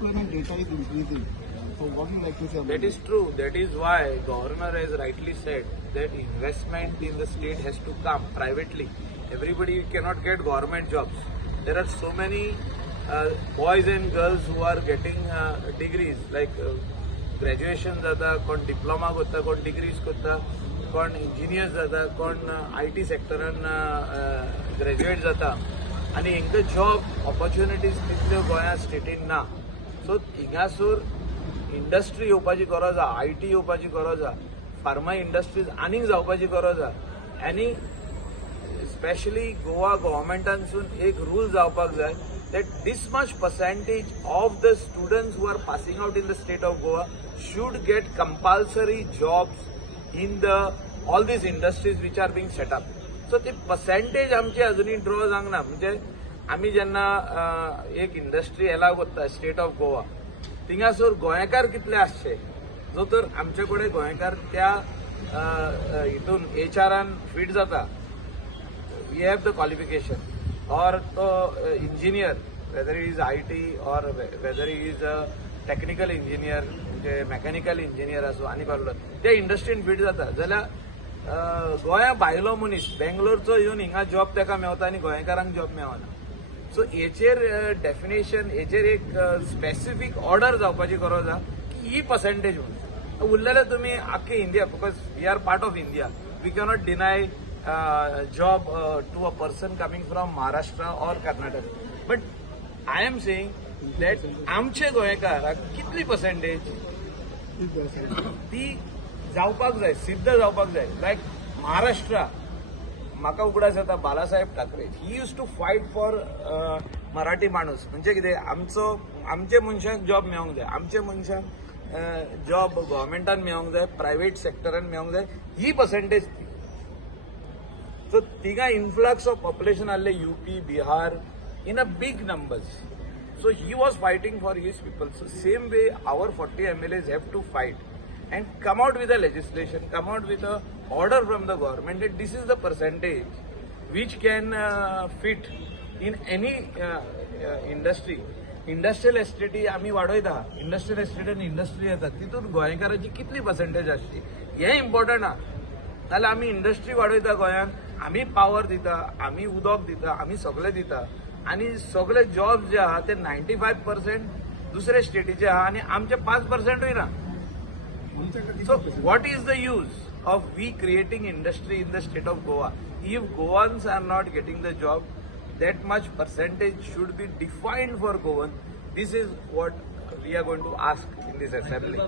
unemployment data is increasing. So what do you like to say about That is true. That is why governor has rightly said that investment in the state has to come privately. Everybody cannot get government jobs. There are so many boys and girls who are getting degrees like graduation जाता, कोण diploma करता, कोण degrees करता, कोण engineer जाता, कोण IT सेक्टरान graduate जाता आनी हांकां जॉब ऑपॉर्च्युनिटीज तितल्यो गोंया स्टेटीन ना. सो हिंगासर इंडस्ट्री येवपाची गरज आहा, IT येवपाची गरज आहा, फार्मा इंडस्ट्रीज आनीक जावपाची गरज आहा. आनी स्पेशली गोवा गव्हर्मेंटानसून एक रूल जावपाक जाय that this much percentage of the students who are passing out in the state of Goa should get compulsory jobs in the all these industries which are being set up. So the percentage आमची अजुनी draw जावंक ना. म्हणजे आमी जेन्ना एक industry allow करता state of Goa थिंगासर गोंयकार कितले आसचे जो तर आमचे कडेन गोंयकार त्या हितून HRान फिट जाता. We have the qualification or engineer, whether he is IT or whether he is a technical engineer, म्हणजे मेकॅनिकल इंजिनियर असो आनी कसलो ते इंडस्ट्रीन फिट जाता जाल्यार गोंया भायलो मनीस बेंगलोरचो येवन हिंगा जॉब ताका मेवता आनी गोंयकारांक जॉब मेवना. सो हेचेर डेफिनेशन हेचेर एक स्पेसिफीक ऑर्डर जावपाची गरज आहा की ही पर्सेंटेज म्हणून उरलेले तुमी आख्खे India because we are part of India we cannot deny job to a person coming from Maharashtra or Karnataka. But I am saying that आमचे गोंयकाराक कितली पर्सेंटेज ती जावपाक जाय, सिद्ध जावपाक जाय. लायक महाराष्ट्रा म्हाका उगडास येता Balasaheb Thackeray he used to fight for Marathi manus. म्हणजे कितें आमचे मनशांक जॉब मेळोंक जाय, आमचे मनशांक जॉब गव्हर्मेंटान मेळोंक जाय, प्रायव्हेट सेक्टरान मेळोंक जाय. ही percentage So, tiga influx of population alle UP, Bihar in a big numbers. So, he was fighting for his people. So, same way our 40 MLAs have to fight and come out with a legislation, come out with a order from the government that this is the percentage which can fit in any industry. Industrial एस्टेटी आम्ही वाडयता, industrial estate आनी industry येता तितून गोंयकाराची कितली percentage आसची हें important आहा. जाल्यार आमी इंडस्ट्री वाडयता गोंयांत, आमी पावर दिता, आमी उदक दिता, आमी सगळे दिता आनी सगळे जॉब जे आहा ते 95% दुसरे स्टेटीचे आहा आनी आमचे 5%य ना. So what is the use of we creating industry in the state of Goa if Goans are not getting the job that much percentage should be defined for Goan. This is what we are going to ask in this assembly.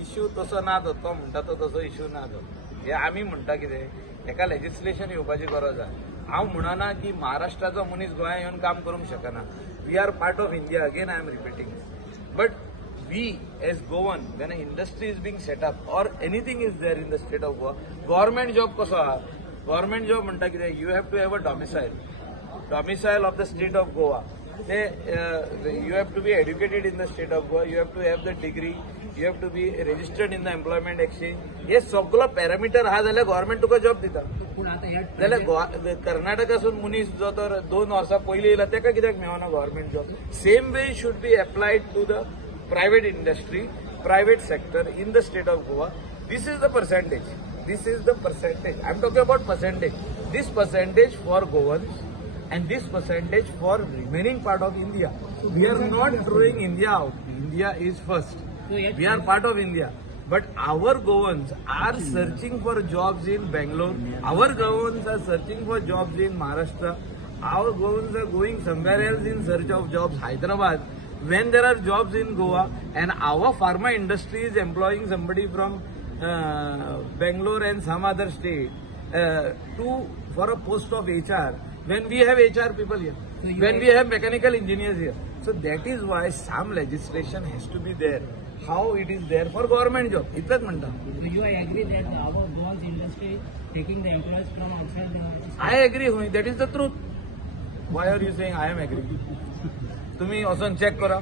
Issue तसो ना तो म्हणटा तो तसो issue ना तो. हे आमी म्हणटा कितें एका लेजिस्लेशन येवपाची गरज आहा. हांव म्हणना की महाराष्ट्राचो मनीस गोंया येवन काम करूंक शकना. We are part of India. Again I am repeating. But we as Goan, when an industry is being set up or anything is there in the state of Goa, government job kaso aha? Government job म्हणटा कितें you have to have a domicile of the state of Goa. You have to be educated in the state of Goa, you have to have the degree, you have to be registered in the employment exchange. हे सगळो parameter आहा जाल्यार government तुका job दिता. जाल्यार कर्नाटकासून मनीस जो तर 2 वर्सां पयलीं येयला ताका कित्याक मेळना government job. Same way should be applied to the private industry, private sector in the state of Goa. This is the percentage. I'm talking about percentage. This percentage for Goans and this percentage for remaining part of India. We are not throwing India out. India is first. We are part of India. But our Goans are searching for jobs in Bangalore. Our Goans are searching for jobs in Maharashtra. Our Goans are going somewhere else in search of jobs, Hyderabad. When there are jobs in Goa and our pharma industry is employing somebody from Bangalore and some other state for a post of HR, when we have HR people here, when we have mechanical engineers here. So that is why some legislation has to be there. How it is there for government job. इतकंच म्हणता. So you agree that our Goan's industry taking the employees from outside the... I agree. That is the truth. Why are you saying I am agree? तुम्ही वचून check करा.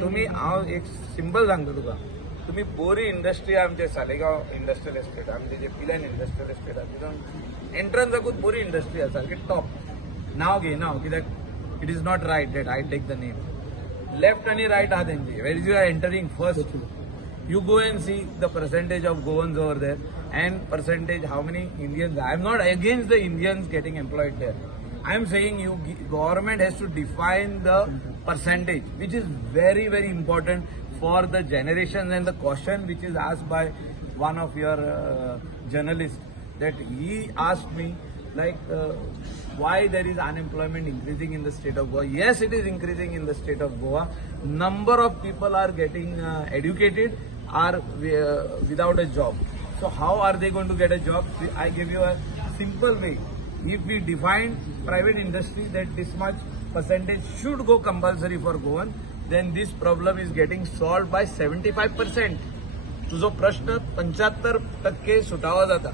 तुम्ही हांव एक simple सांगता तुका. तुम्ही बोरी इंडस्ट्री आमचे सालेगाव इंडस्ट्रियल एस्टेट आमचे जे पिल्यान इंडस्ट्रियल एस्टेट आहा तितून एंट्रन्साकूच बोरी इंडस्ट्री आसा की टॉप नाव घे नाव कित्याक it is not right that I take the name left आनी रायट आहा तेंची वेर is you are entering first you go and see the percentage of Goans over there and percentage how many Indians. I am not against the Indians getting employed there. I am saying government has to define the percentage, which is very, very important for the generations. And the question which is asked by one of your journalists, that he asked me why there is unemployment increasing in the state of Goa. Yes, it is increasing in the state of Goa. Number of people are getting educated, are without a job. So how are they going to get a job? I give you a simple way. If we define private industry that this much percentage should go compulsory for Goan, then this problem is getting solved by 75%. तुझो प्रश्न 75% सुटावा जाता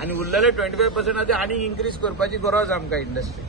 आणि उरलेले 25% आनी increase करपाची गरज आमकां industry